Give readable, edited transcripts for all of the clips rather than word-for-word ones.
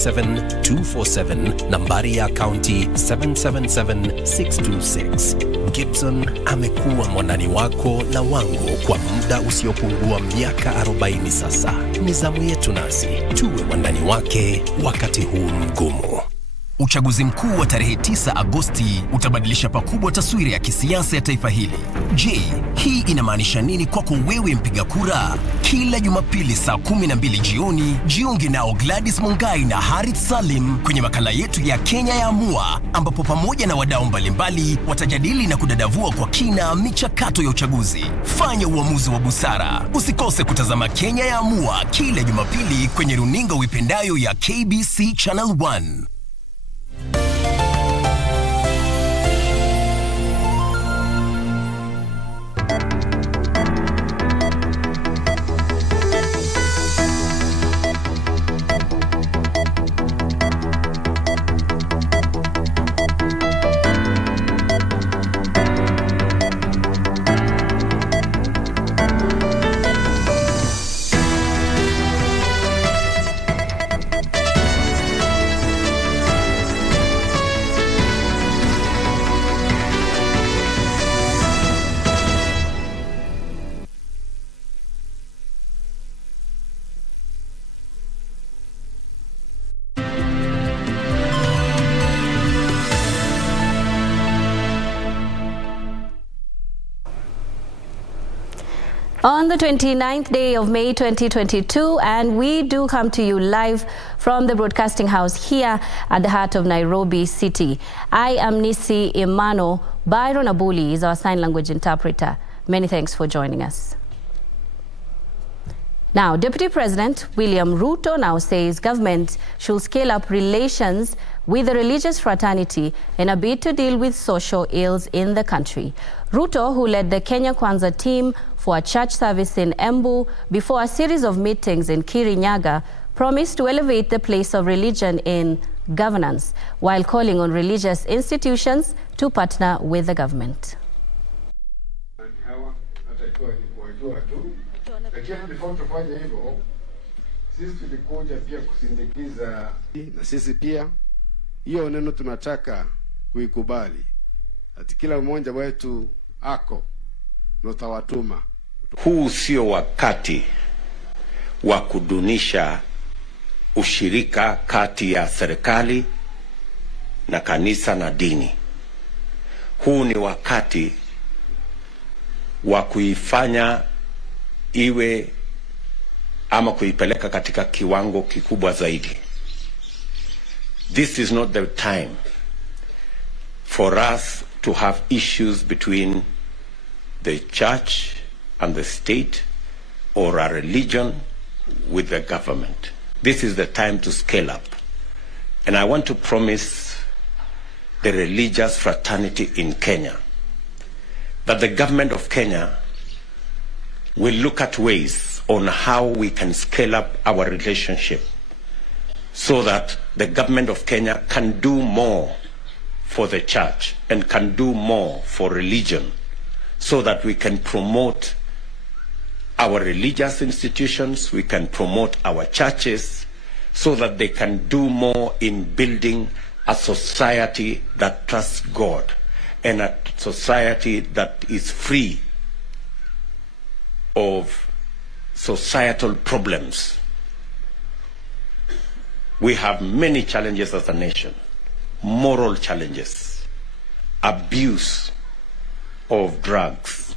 7247, nambari ya kaunti 777626. Gibson amekuwa mwanani wako na wangu kwa muda usiopungua miaka 40 sasa. Ni zamu yetu nasi tuwe wandani wake wakati huu mgumu. Uchaguzi mkuu wa tarehe 9 Agosti utabadilisha pakubwa taswira ya kisiasa ya taifa hili. Je, hii inamaanisha nini kwako wewe mpiga kura? Kila Jumapili saa 12 jioni, jiunge nao Gladys Mungai na Harith Salim kwenye makala yetu ya Kenya ya Amua, ambapo pamoja na wadau mbalimbali watajadili na kudadavua kwa kina michakato ya uchaguzi. Fanya uamuzi wa busara. Usikose kutazama Kenya ya Amua kila Jumapili kwenye runinga uipendayo ya KBC Channel 1. On the 29th day of May 2022, and we do come to you live from the broadcasting house here at the heart of Nairobi City. I am Nissy Imano. Byron Abuli is our sign language interpreter. Many thanks for joining us. Now, Deputy President William Ruto now says government should scale up relations with the religious fraternity in a bid to deal with social ills in the country. Ruto, who led the Kenya Kwanzaa team for a church service in Embu before a series of meetings in Kirinyaga, promised to elevate the place of religion in governance while calling on religious institutions to partner with the government. Na sisi pia hiyo neno tunataka kuikubali. Ati kila mmoja wetu ako na tawatuma. Huu sio wakati wa kudunisha ushirika kati ya serikali na kanisa na dini. Huu ni wakati wa kuifanya iwe ama kuipeleka katika kiwango kikubwa zaidi. This is not the time for us to have issues between the church and the state or a religion with the government. This is the time to scale up. And I want to promise the religious fraternity in Kenya that the government of Kenya will look at ways on how we can scale up our relationship so that the government of Kenya can do more for the church and can do more for religion, so that we can promote our religious institutions, we can promote our churches, so that they can do more in building a society that trusts God and a society that is free of societal problems. We have many challenges as a nation, moral challenges, abuse of drugs,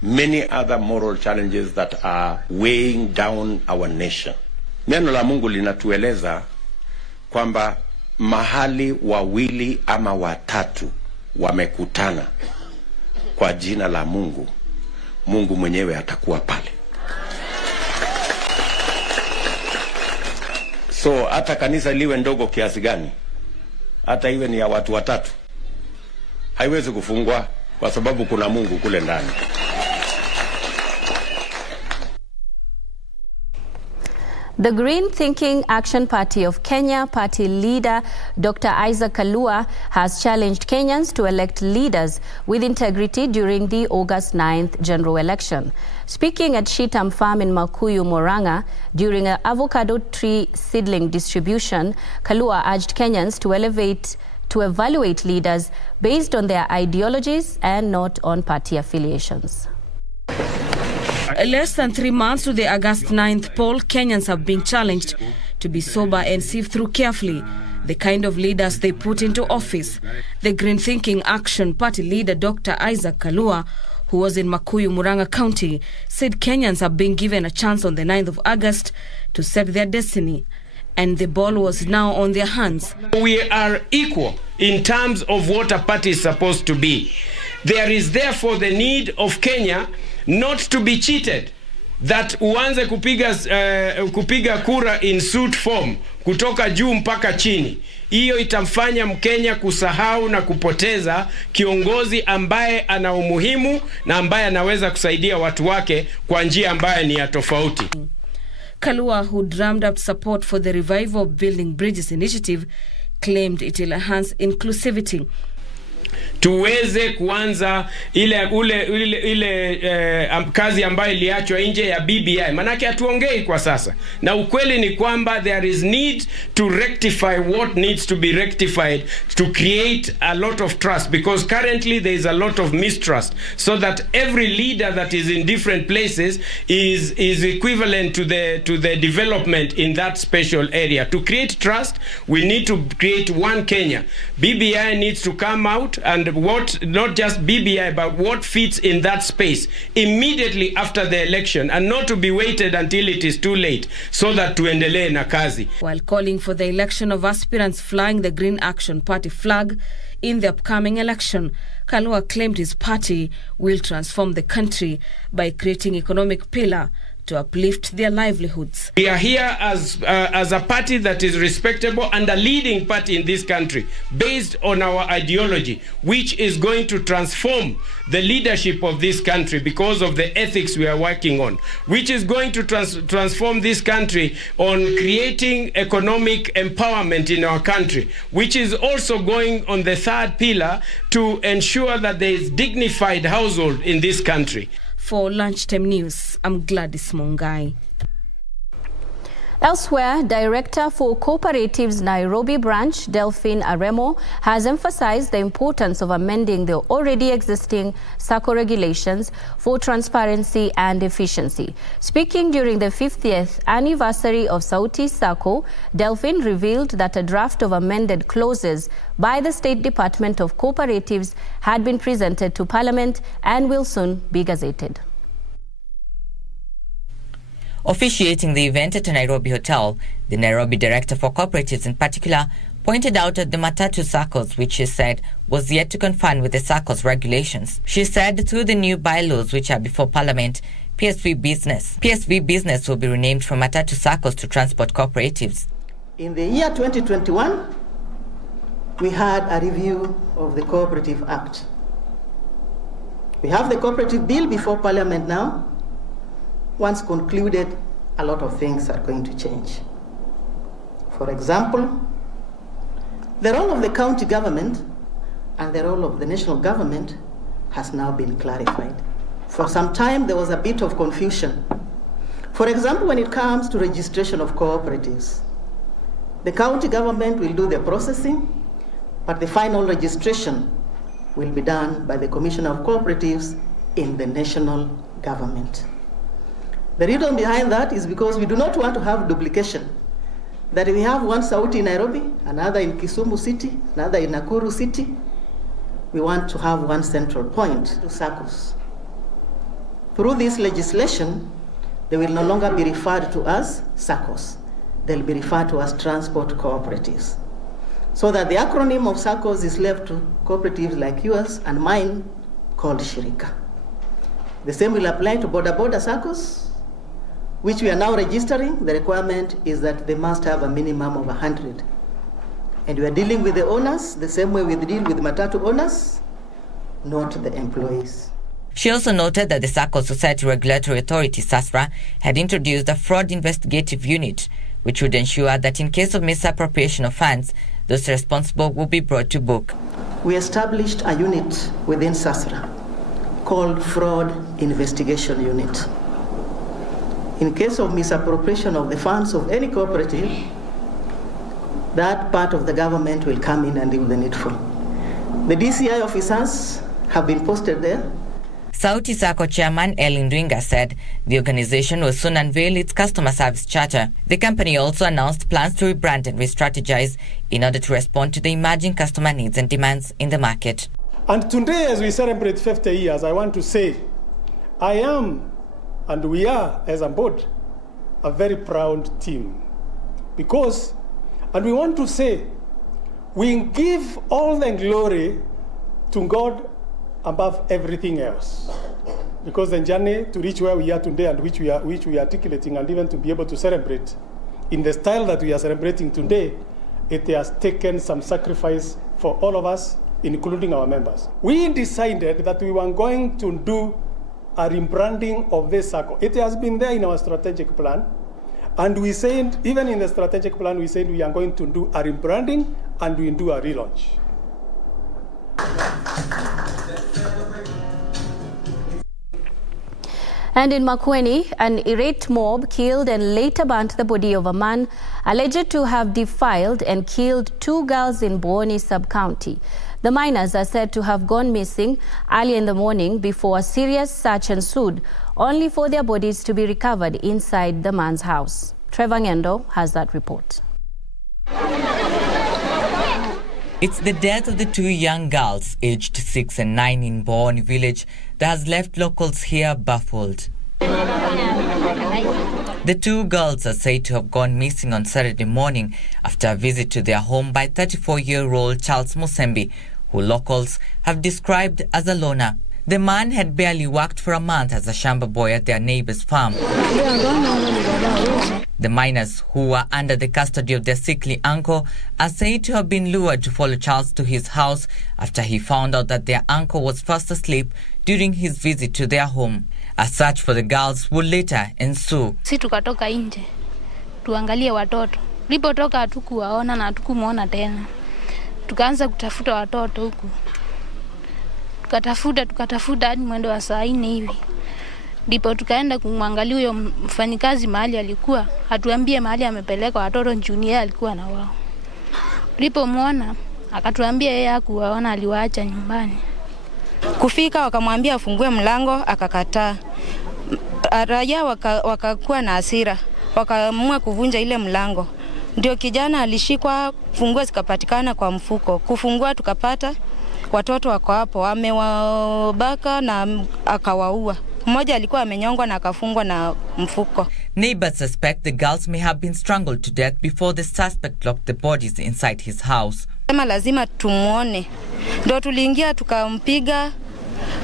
many other moral challenges that are weighing down our nation. Neno la Mungu linatueleza kwamba mahali wawili ama watatu wamekutana kwa jina la Mungu, Mungu mwenyewe atakuwa pale. So hata kanisa liwe ndogo kiasi gani, hata iwe ni ya watu watatu, haiwezi kufungwa kwa sababu kuna Mungu kule ndani. The Green Thinking Action Party of Kenya party leader Dr. Isaac Kalua has challenged Kenyans to elect leaders with integrity during the August 9th general election. Speaking at Shitam Farm in Makuyu, Murang'a, during an avocado tree seedling distribution, Kalua urged Kenyans to evaluate leaders based on their ideologies and not on party affiliations. Less than 3 months to the August 9th poll, Kenyans have been challenged to be sober and sift through carefully the kind of leaders they put into office. The Green Thinking Action Party leader Dr. Isaac Kalua, who was in Makuyu, Murang'a County, said Kenyans have been given a chance on the 9th of August to set their destiny, and the ball was now on their hands. We are equal in terms of what a party is supposed to be. There is therefore the need of Kenya not to be cheated, that uanze kupiga kura in suit form kutoka juu mpaka chini. Hiyo itamfanya Mkenya kusahau na kupoteza kiongozi ambaye ana umuhimu na ambaye anaweza kusaidia watu wake kwa njia ambaye ni ya tofauti. Kalua, who drummed up support for the revival of Building Bridges initiative, claimed it will enhance inclusivity. Tuweze kuanza ile kazi ambayo iliachwa nje ya BBI, manake hatuongei kwa sasa, na ukweli ni kwamba there is need to rectify what needs to be rectified to create a lot of trust, because currently there is a lot of mistrust, so that every leader that is in different places is equivalent to the development in that special area. To create trust, we need to create one Kenya. BBI needs to come out, and what, not just BBI, but what fits in that space immediately after the election, and not to be waited until it is too late, so that tuendelee na kazi. While calling for the election of aspirants flying the Green Action Party flag in the upcoming election, Kalua claimed his party will transform the country by creating economic pillar to uplift their livelihoods. We are here as a party that is respectable and a leading party in this country, based on our ideology, which is going to transform the leadership of this country because of the ethics we are working on, which is going to transform this country on creating economic empowerment in our country, which is also going on the third pillar to ensure that there is dignified household in this country. For Lunchtime News, I'm Gladys Mongai. Elsewhere, Director for Cooperatives Nairobi branch, Delphine Aremo, has emphasized the importance of amending the already existing SACCO regulations for transparency and efficiency. Speaking during the 50th anniversary of Sauti SACCO, Delphine revealed that a draft of amended clauses by the State Department of Cooperatives had been presented to Parliament and will soon be gazetted. Officiating the event at a Nairobi hotel, the Nairobi Director for Cooperatives in particular pointed out at the Matatu SACCOs, which she said was yet to conform with the SACCOs regulations. She said through the new bylaws which are before Parliament, PSV Business will be renamed from Matatu SACCOs to Transport Cooperatives. In the year 2021, we had a review of the Cooperative Act. We have the Cooperative Bill before Parliament now. Once concluded, a lot of things are going to change. For example, the role of the county government and the role of the national government has now been clarified. For some time, there was a bit of confusion. For example, when it comes to registration of cooperatives, the county government will do the processing, but the final registration will be done by the Commissioner of Cooperatives in the national government. The reason behind that is because we do not want to have duplication. That we have one Sauti in Nairobi, another in Kisumu City, another in Nakuru City. We want to have one central point to SACCOs. Through this legislation, they will no longer be referred to as SACCOs. They'll be referred to as transport cooperatives. So that the acronym of SACCOs is left to cooperatives like yours and mine called Shirika. The same will apply to border SACCOs, which we are now registering. The requirement is that they must have a minimum of 100. And we are dealing with the owners the same way we deal with Matatu owners, not the employees. She also noted that the Sacco Society Regulatory Authority, SASRA, had introduced a fraud investigative unit, which would ensure that in case of misappropriation of funds, those responsible will be brought to book. We established a unit within SASRA called Fraud Investigation Unit. In case of misappropriation of the funds of any cooperative, that part of the government will come in and do the needful. The DCI officers have been posted there. Sauti Sacco chairman Ellen Dwinga said the organization will soon unveil its customer service charter. The company also announced plans to rebrand and re-strategize in order to respond to the emerging customer needs and demands in the market. And today, as we celebrate 50 years, I want to say, I am, and we are, as a board, a very proud team. Because, and we want to say, we give all the glory to God above everything else. Because the journey to reach where we are today and which we are articulating, and even to be able to celebrate in the style that we are celebrating today, it has taken some sacrifice for all of us, including our members. We decided that we were going to do a rebranding of this Sacco. It has been there in our strategic plan. And we said, even in the strategic plan, we said we are going to do a rebranding and we do a relaunch. And in Makueni, an irate mob killed and later burnt the body of a man alleged to have defiled and killed 2 girls in Boni sub-county. The minors are said to have gone missing early in the morning before a serious search ensued, only for their bodies to be recovered inside the man's house. Trevor Ngendo has that report. It's the death of the 2 young girls, aged 6 and 9 in Boni village, that has left locals here baffled. The 2 girls are said to have gone missing on Saturday morning after a visit to their home by 34-year-old Charles Musembi, who locals have described as a loner. The man had barely worked for a month as a shamba boy at their neighbor's farm. The minors, who were under the custody of their sickly uncle, are said to have been lured to follow Charles to his house after he found out that their uncle was fast asleep during his visit to their home. A search for the girls would later ensue. Si tukatoka nje tuangalie watoto. Tulipotoka hatukuwaona na hatukumuona tena. Tukaanza kutafuta watoto huku. Tukatafuta hadi mwendo wa saa 4 hivi. Ndipo tukaenda kumwangalia huyo mfanyikazi mahali alikuwa, atuambie mahali amepeleka watoto njuni yeye alikuwa na wao. Tulipomwona akatuambia yeye hakuwaona, aliwaacha nyumbani. Kufika wakamwambia afungue mlango akakataa. Raia wakakuwa na hasira, wakaamua kuvunja ile mlango. Ndio kijana alishikwa, funguo zikapatikana kwa mfuko. Kufungua tukapata watoto wako hapo, amewabaka na akawaua. Mmoja alikuwa amenyongwa na akafungwa na mfuko. Neighbors suspect the girls may have been strangled to death before the suspect locked the bodies inside his house. Sema lazima tumuone. Ndio tuliingia tukampiga,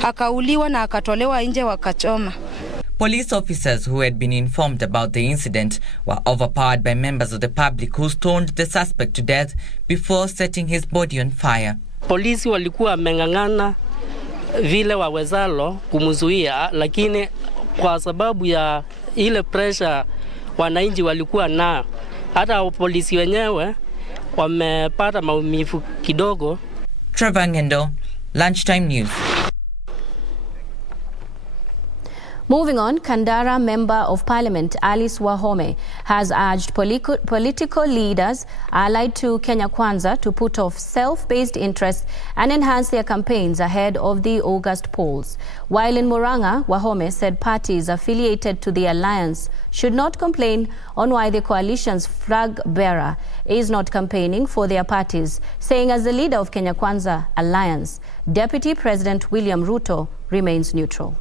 akauliwa na akatolewa nje wakachoma. Police officers who had been informed about the incident were overpowered by members of the public who stoned the suspect to death before setting his body on fire. Polisi walikuwa wameng'ang'ana vile wawezalo kumzuia, lakini kwa sababu ya ile pressure wananchi walikuwa na, hata polisi wenyewe wamepata maumivu kidogo. Trevor Ngendo, Lunchtime News. Moving on, Kandara Member of Parliament Alice Wahome has urged political leaders allied to Kenya Kwanzaa to put off self-based interests and enhance their campaigns ahead of the August polls. While in Murang'a, Wahome said parties affiliated to the alliance should not complain on why the coalition's flag bearer is not campaigning for their parties, saying as the leader of Kenya Kwanzaa alliance, Deputy President William Ruto remains neutral.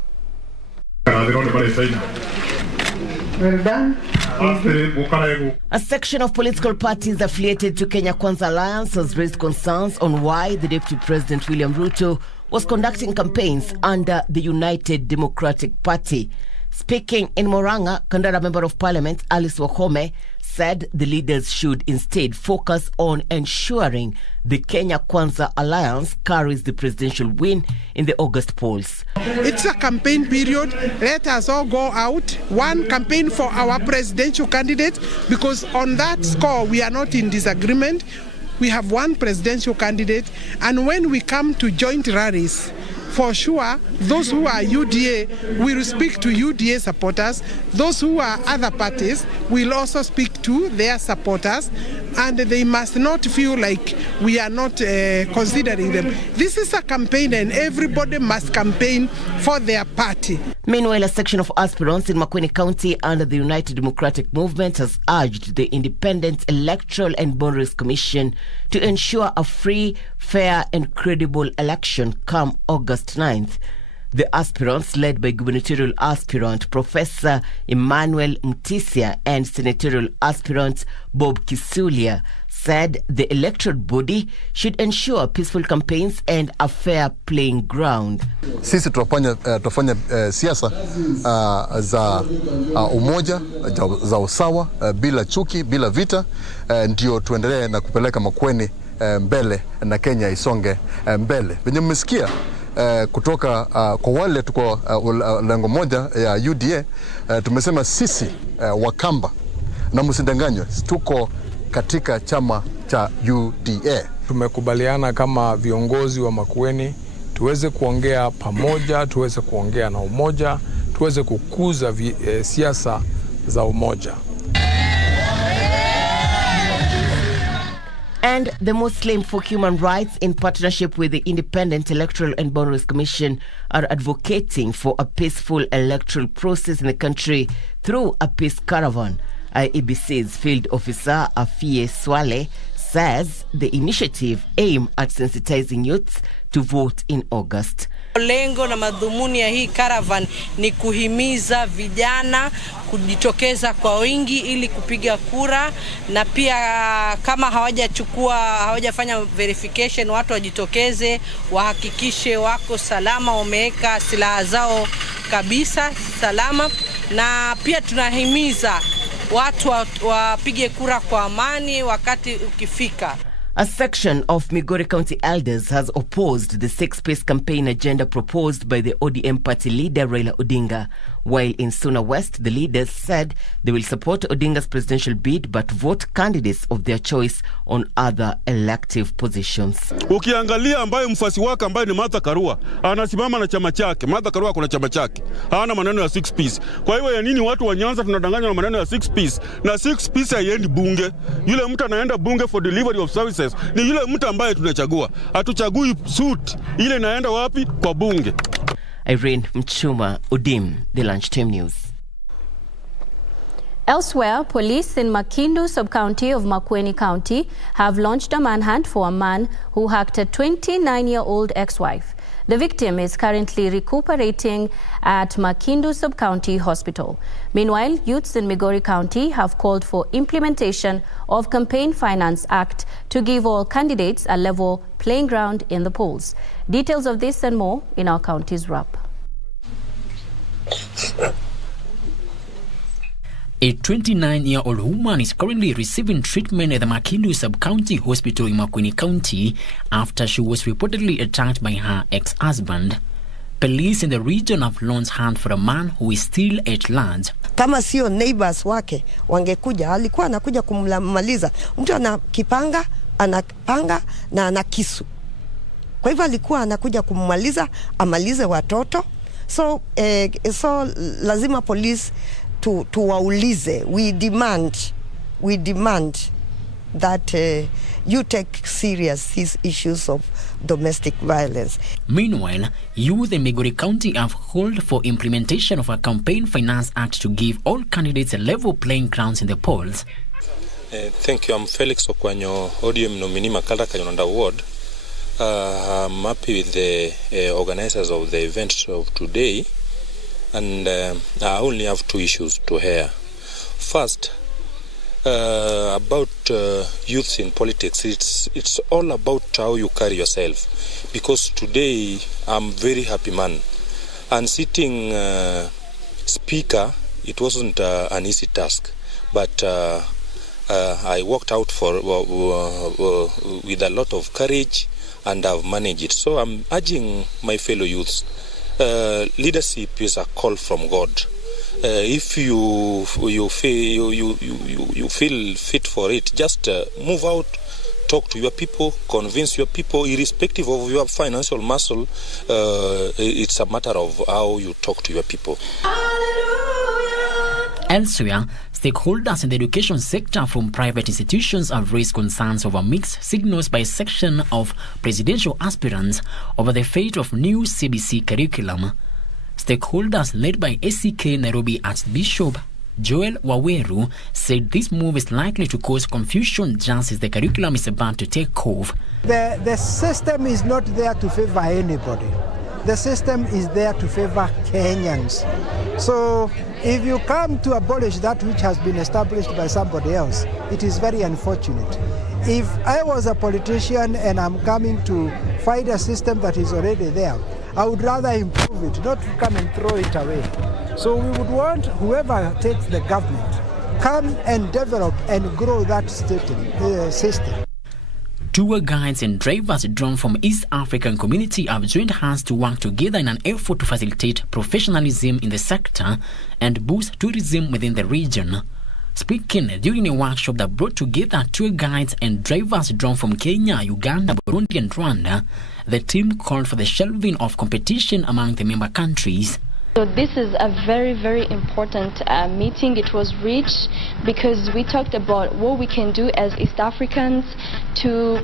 A section of political parties affiliated to Kenya Kwanzaa Alliance has raised concerns on why the Deputy President William Ruto was conducting campaigns under the United Democratic Party. Speaking in Murang'a, Kinora Member of Parliament Alice Wahome said the leaders should instead focus on ensuring the Kenya Kwanzaa alliance carries the presidential win in the August polls. It's a campaign period. Let us all go out. One, campaign for our presidential candidate, because on that score we are not in disagreement. We have one presidential candidate, and when we come to joint rallies, for sure, those who are UDA will speak to UDA supporters. Those who are other parties will also speak to their supporters, and they must not feel like we are not considering them. This is a campaign, and everybody must campaign for their party. Meanwhile, a section of aspirants in Makueni County under the United Democratic Movement has urged the Independent Electoral and Boundaries Commission to ensure a free, fair and credible election come August 9th. The aspirants, led by gubernatorial aspirant Professor Emmanuel Mutisia and senatorial aspirant Bob Kisulia, said the electoral body should ensure peaceful campaigns and a fair playing ground. Sisi tutafanya siasa za umoja, za usawa, bila chuki, bila vita, ndio tuendelee na kupeleka Makueni mbele na Kenya isonge mbele. Venye mmesikia kutoka kwa wale tuko lengo moja ya UDA, tumesema sisi Wakamba, na msidanganywe, tuko katika chama cha UDA. Tumekubaliana kama viongozi wa Makueni tuweze kuongea pamoja, tuweze kuongea na umoja, tuweze kukuza siasa za umoja. And the Muslim for Human Rights, in partnership with the Independent Electoral and Boundaries Commission, are advocating for a peaceful electoral process in the country through a peace caravan. IEBC's field officer Afie Swale says the initiative aims at sensitizing youths to vote in August. Lengo na madhumuni ya hii caravan ni kuhimiza vijana kujitokeza kwa wingi ili kupiga kura, na pia kama hawajafanya verification, watu wajitokeze, wahakikishe wako salama, wameweka silaha zao kabisa salama, na pia tunahimiza watu wapige kura kwa amani wakati ukifika. A section of Migori County elders has opposed the six-piece campaign agenda proposed by the ODM party leader Raila Odinga. While in Suna West, the leaders said they will support Odinga's presidential bid but vote candidates of their choice on other elective positions. Ukiangalia ambaye mfasi wake ambaye ni Martha Karua anasimama na chama chake. Martha Karua kuna chama chake, hana maneno ya six piece. Kwa hivyo ya nini watu wa Nyanza tunadanganywa na maneno ya six piece? Na six piece haiendi bunge. Yule mtu anaenda bunge for delivery of services ni yule mtu ambaye tunachagua. Hatuchagui suit ile inaenda wapi? Kwa bunge. Irene Mchuma, Udim, the Lunchtime News. Elsewhere, police in Makindu sub-county of Makueni County have launched a manhunt for a man who hacked a 29-year-old ex-wife. The victim is currently recuperating at Makindu sub-county hospital. Meanwhile, youths in Migori County have called for implementation of Campaign Finance Act to give all candidates a level playing ground in the polls. Details of this and more in our county's wrap. A 29-year-old woman is currently receiving treatment at the Makindu Sub-County Hospital in Makueni County after she was reportedly attacked by her ex-husband. Police in the region have launched hunt for a man who is still at large. Kama sio neighbors wake wangekuja, alikuwa anakuja kumaliza. Mtu anakipanga, anapanga na anakisu. Kwa hivyo alikuwa anakuja kumaliza, amalize watoto. So lazima police tuwaulize. We demand that you take serious these issues of domestic violence. Meanwhile, youth in Migori County have called for implementation of a Campaign Finance Act to give all candidates a level playing ground in the polls. Thank you. I'm Felix Okwanyo, ODM nominee Makala Kanyonanda Ward. I'm happy with the organizers of the event of today, and I only have two issues to hear. First, about youth in politics, it's all about how you carry yourself. Because today I'm very happy man, and sitting speaker, it wasn't an easy task, but I worked out with a lot of courage, and I've managed it. So I'm urging my fellow youths, leadership is a call from God. If you feel fit for it, just move out, talk to your people, convince your people, irrespective of your financial muscle. It's a matter of how you talk to your people. Elsewhere, stakeholders in the education sector from private institutions have raised concerns over mixed signals by a section of presidential aspirants over the fate of new CBC curriculum. Stakeholders led by ACK Nairobi Archbishop Joel Waweru said this move is likely to cause confusion just as the curriculum is about to take off. The system is not there to favor anybody. The system is there to favor Kenyans. So if you come to abolish that which has been established by somebody else, it is very unfortunate. If I was a politician and I'm coming to fight a system that is already there, I would rather improve it, not come and throw it away. So we would want whoever takes the government, come and develop and grow that system. Tour guides and drivers drawn from East African community have joined hands to work together in an effort to facilitate professionalism in the sector and boost tourism within the region. Speaking during a workshop that brought together tour guides and drivers drawn from Kenya, Uganda, Burundi and Rwanda, the team called for the shelving of competition among the member countries. So this is a very, very important meeting. It was rich because we talked about what we can do as East Africans to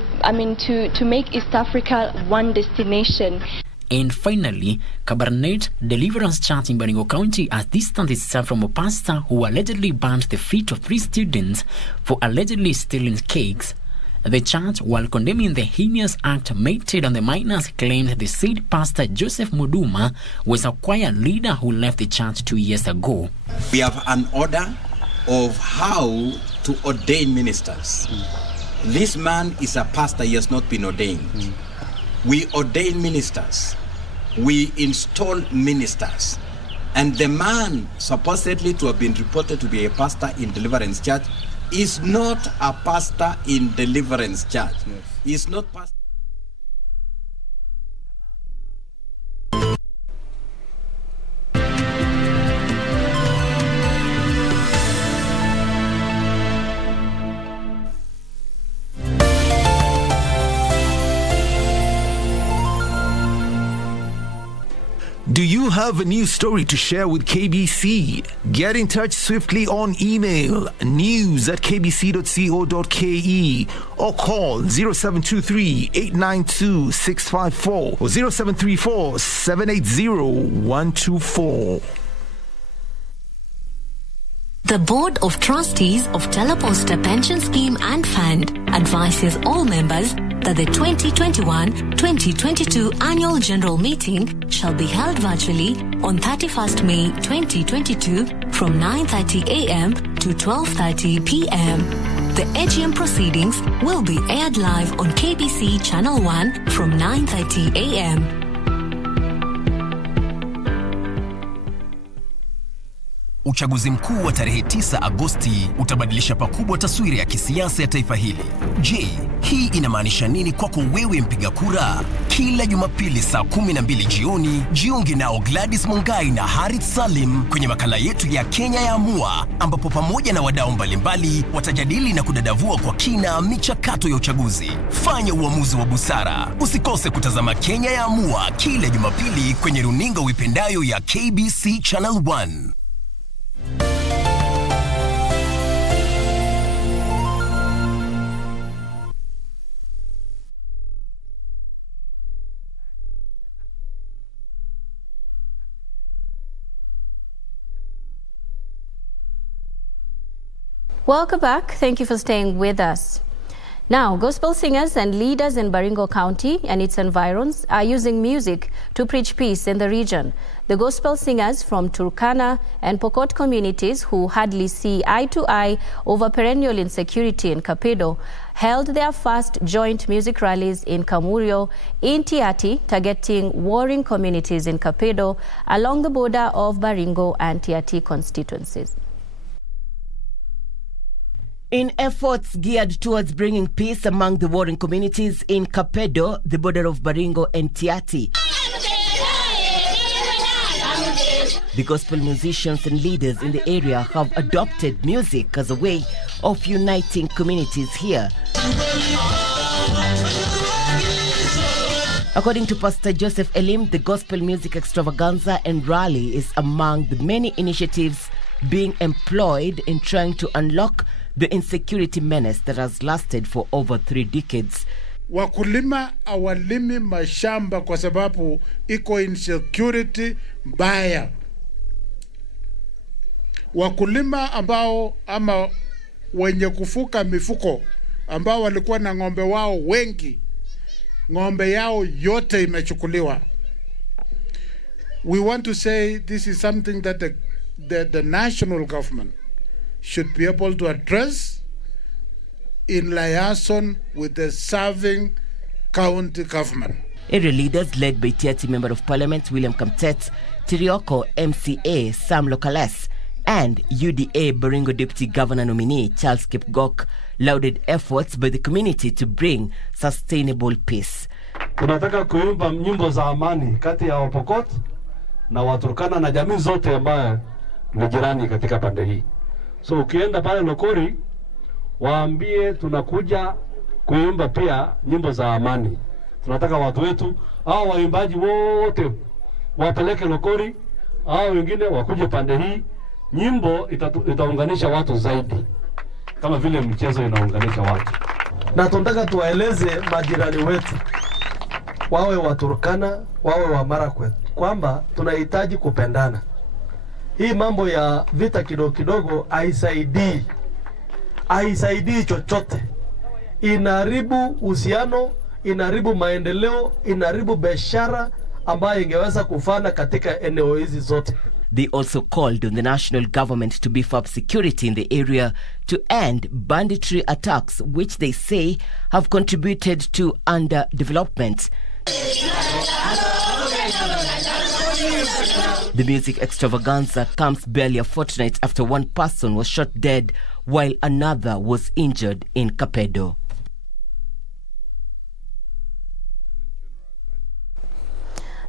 make East Africa one destination. And finally, Cabernet Deliverance Church in Baringo County has distanced itself from a pastor who allegedly burned the feet of 3 students for allegedly stealing cakes. The church, while condemning the heinous act meted on the minors, claimed the said pastor Joseph Muduma was a choir leader who left the church 2 years ago. We have an order of how to ordain ministers. This man is a pastor, he has not been ordained. We ordain ministers. We install ministers. And the man supposedly to have been reported to be a pastor in Deliverance Church is not a pastor in Deliverance Church. He's not pastor. Do you have a news story to share with KBC? Get in touch swiftly on email news@kbc.co.ke or call 0723-892-654 or 0734-780-124. The Board of Trustees of Teleposta Pension Scheme and Fund advises all members that the 2021-2022 Annual General Meeting shall be held virtually on 31st May 2022 from 9:30 a.m. to 12:30 p.m. The AGM proceedings will be aired live on KBC Channel 1 from 9:30 a.m. Uchaguzi mkuu wa tarehe 9 Agosti utabadilisha pakubwa taswira ya kisiasa ya taifa hili. Je, hii inamaanisha nini kwako wewe mpiga kura? Kila Jumapili saa 12 jioni, jiunge nao Gladys Mungai na Harith Salim kwenye makala yetu ya Kenya ya Amua, ambapo pamoja na wadau mbalimbali watajadili na kudadavua kwa kina michakato ya uchaguzi. Fanya uamuzi wa busara. Usikose kutazama Kenya ya Amua kila Jumapili kwenye runinga uipendayo ya KBC Channel 1. Welcome back. Thank you for staying with us. Now, gospel singers and leaders in Baringo County and its environs are using music to preach peace in the region. The gospel singers from Turkana and Pokot communities, who hardly see eye to eye over perennial insecurity in Kapedo, held their first joint music rallies in Kamurio, in Tiati, targeting warring communities in Kapedo along the border of Baringo and Tiati constituencies. In efforts geared towards bringing peace among the warring communities in Kapedo, the border of Baringo and Tiati, the gospel musicians and leaders in the area have adopted music as a way of uniting communities here. According to Pastor Joseph Elim, the gospel music extravaganza and rally is among the many initiatives being employed in trying to unlock the insecurity menace that has lasted for over 3 decades. Wakulima awalimi mashamba kwa sababu iko insecurity mbaya. Wakulima ambao ama wenye kufuka mifuko ambao walikuwa na ng'ombe wao wengi, ng'ombe yao yote imechukuliwa. We want to say this is something that the national government should be able to address in liaison with the serving county government. Area leaders led by Tiati Member of Parliament William Kamtet, Tirioko MCA Sam Lokales, and UDA Baringo Deputy Governor nominee Charles Kipgok lauded efforts by the community to bring sustainable peace. Tunataka kuimba nyimbo za amani kati ya Wapokot na Waturkana na jamii zote ambayo ni jirani katika pande hii. So ukienda pale Lokori, waambie tunakuja kuimba pia nyimbo za amani. Tunataka watu wetu au waimbaji wote wapeleke Lokori au wengine wakuje pande hii. Nyimbo itaunganisha watu zaidi kama vile mchezo inaunganisha watu. Na tunataka tuwaeleze majirani wetu, wawe wa Turkana, wawe wa Marakwet, kwamba tunahitaji kupendana. Hii mambo ya vita kidogo kidogo haisaidii chochote. Inaharibu uhusiano, inaharibu maendeleo, inaharibu biashara ambayo ingeweza kufana katika eneo hizi zote. They also called on the national government to beef up security in the area to end banditry attacks, which they say have contributed to underdevelopment. The music extravaganza comes barely a fortnight after one person was shot dead while another was injured in Kapedo.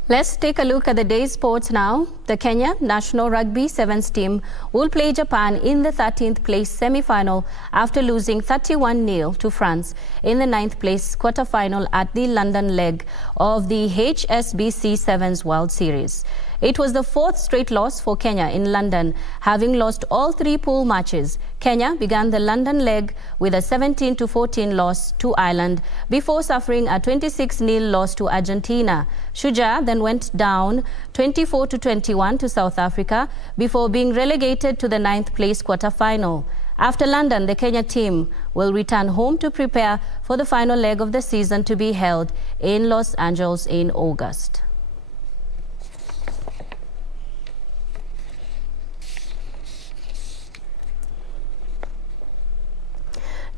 Let's take a look at the day's sports now. The Kenya national rugby sevens team will play Japan in the 13th place semi-final after losing 31-0 to France in the 9th place quarter-final at the London leg of the HSBC Sevens World Series. It was the 4th straight loss for Kenya in London, having lost all 3 pool matches. Kenya began the London leg with a 17-14 loss to Ireland before suffering a 26-0 loss to Argentina. Shujaa then went down 24-21 to South Africa before being relegated to the 9th place quarter-final. After London, the Kenya team will return home to prepare for the final leg of the season to be held in Los Angeles in August.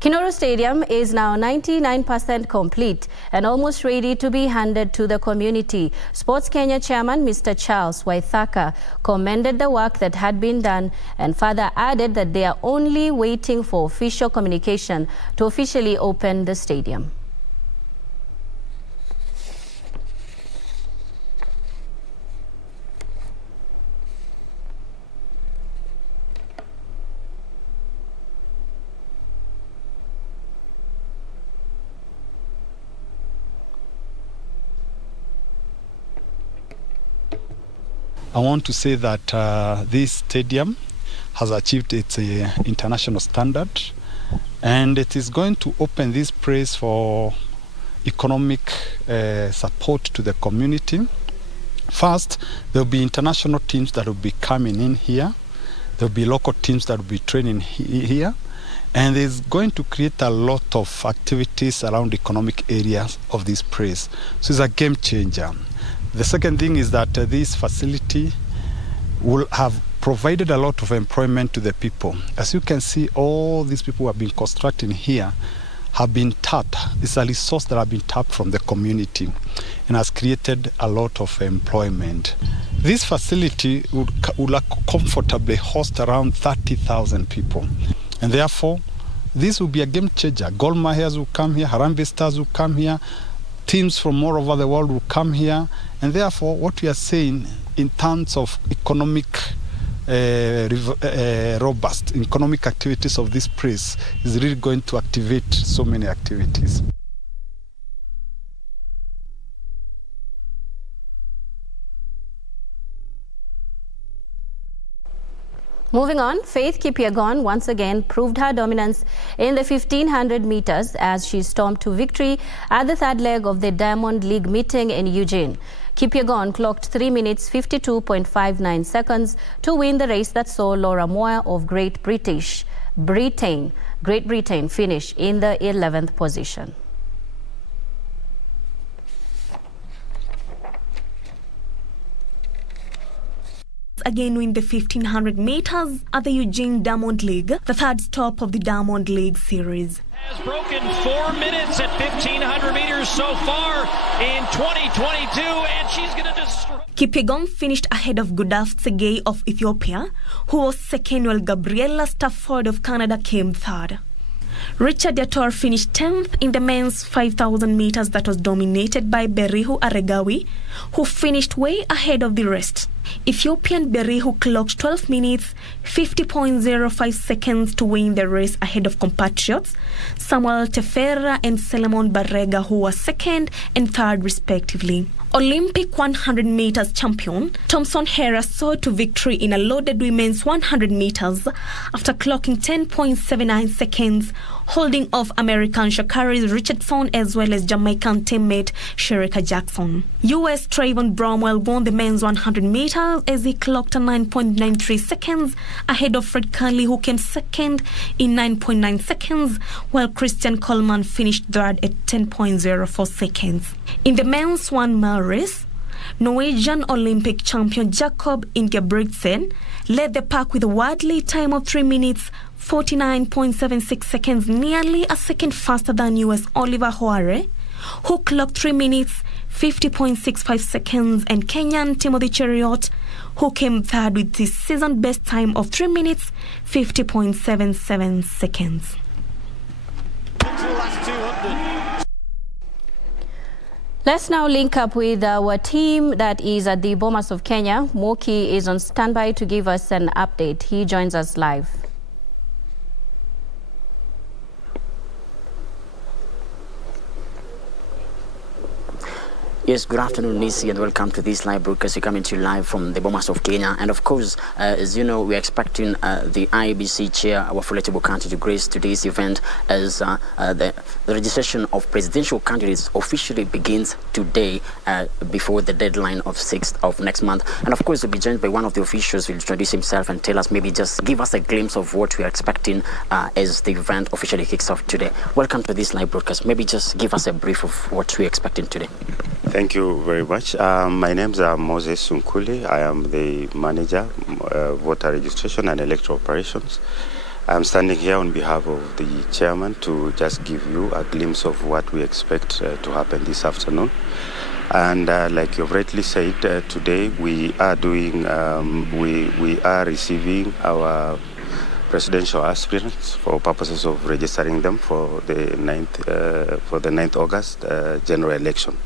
Kinora Stadium is now 99% complete and almost ready to be handed to the community. Sports Kenya chairman Mr. Charles Waithaka commended the work that had been done and further added that they are only waiting for official communication to officially open the stadium. I want to say that this stadium has achieved its international standard, and it is going to open this place for economic support to the community. First, there will be international teams that will be coming in here. There will be local teams that will be training here. And it's going to create a lot of activities around economic areas of this praise. So it's a game changer. The second thing is that this facility will have provided a lot of employment to the people. As you can see, all these people who have been constructing here have been tapped. It's a resource that have been tapped from the community and has created a lot of employment. This facility would comfortably host around 30,000 people. And therefore, this will be a game changer. Gor Mahias will come here, Harambee Stars will come here, teams from all over the world will come here. And therefore, what we are saying in terms of economic robust economic activities of this praise is really going to activate so many activities. Moving on, Faith Kipyegon once again proved her dominance in the 1500 meters as she stormed to victory at the third leg of the Diamond League meeting in Eugene. Kipyegon clocked 3 minutes 52.59 seconds to win the race that saw Laura Moir of Great Britain finish in the 11th position. Again win the 1500 meters at the Eugene Diamond League, the third stop of the Diamond League series. Has broken 4 minutes at 1500 meters so far in 2022, and she's going to destroy. Kipyegon finished ahead of Gudaf Tsegay of Ethiopia, who was second, while Gabriela Stafford of Canada came third. Richard Yator finished 10th in the men's 5,000 meters that was dominated by Berihu Aregawi, who finished way ahead of the rest. Ethiopian Berihu clocked 12 minutes 50.05 seconds to win the race ahead of compatriots Samuel Tefera and Solomon Barrega, who were second and third respectively. Olympic 100 meters champion Thompson Hera soared to victory in a loaded women's 100 meters after clocking 10.79 seconds, holding off American Sha'Carri Richardson as well as Jamaican teammate Sherika Jackson. US Trayvon Bromwell won the men's 100 meters as he clocked 9.93 seconds ahead of Fred Curley, who came second in 9.9 seconds, while Christian Coleman finished third at 10.04 seconds. In the men's 1 mile race, Norwegian Olympic champion Jakob Ingebrigtsen led the pack with a worldly time of 3 minutes 49.76 seconds, nearly a second faster than US Oliver Hoare, who clocked 3 minutes 50.65 seconds, and Kenyan Timothy Cheruiyot, who came third with his season best time of 3 minutes 50.77 seconds. Let's now link up with our team that is at the Bomas of Kenya. Moki is on standby to give us an update. He joins us live. Yes, good afternoon, Nissy, and welcome to this live broadcast. We're coming to you live from the Bomas of Kenya. And of course, as you know, we're expecting the IEBC chair, Wafula Chebukati, to grace today's event as the registration of presidential candidates officially begins today before the deadline of 6th of next month. And of course, we'll be joined by one of the officials who will introduce himself and tell us, maybe just give us a glimpse of what we are expecting as the event officially kicks off today. Welcome to this live broadcast. Maybe just give us a brief of what we're expecting today. Thank you very much. My name is Moses Sunkuli. I am the manager, voter registration and electoral operations. I'm standing here on behalf of the chairman to just give you a glimpse of what we expect to happen this afternoon. And like you've rightly said, today we are doing, we are receiving our presidential aspirants for purposes of registering them for the 9th August general election.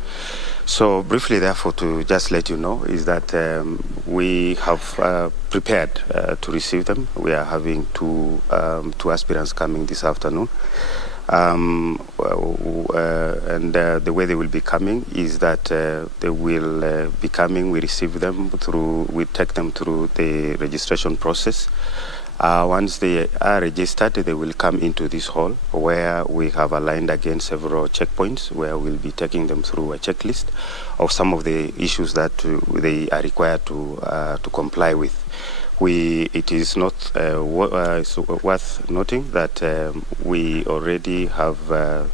So briefly, therefore, to just let you know is that we have prepared to receive them. We are having two aspirants coming this afternoon. And the way they will be coming is that they will be coming, we receive them through, we take them through the registration process. Once they are registered, they will come into this hall where we have aligned again several checkpoints where we'll be taking them through a checklist of some of the issues that they are required to comply with. It is not worth noting that we already have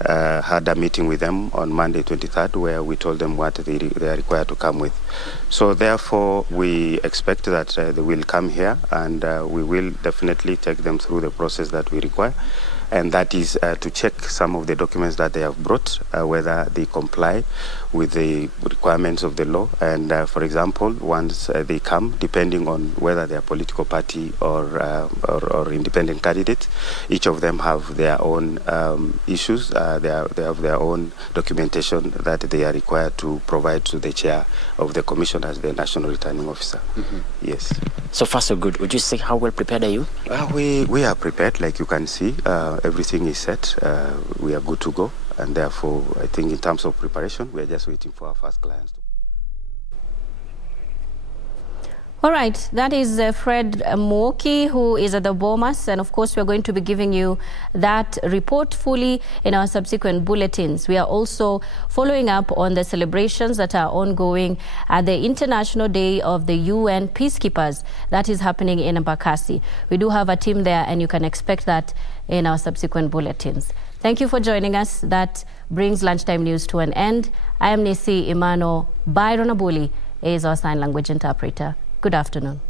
had a meeting with them on Monday 23rd where we told them what they are required to come with. So therefore we expect that they will come here, and we will definitely take them through the process that we require. And that is to check some of the documents that they have brought, whether they comply with the requirements of the law. And for example, once they come, depending on whether they are political party or independent candidates, each of them have their own issues. They have their own documentation that they are required to provide to the chair of the commission as the national returning officer. Yes. So far so good. Would you say how well prepared are you? We are prepared, like you can see. Everything is set. We are good to go, and therefore I think in terms of preparation we are just waiting for our first clients. All right, that is Fred Moki, who is at the Bomas, and of course we are going to be giving you that report fully in our subsequent bulletins. We are also following up on the celebrations that are ongoing at the International Day of the UN Peacekeepers that is happening in Embakasi. We do have a team there, and you can expect that in our subsequent bulletins. Thank you for joining us. That brings Lunchtime News to an end. I am Nissy. Imano. Byron Abuli is our sign language interpreter. Good afternoon.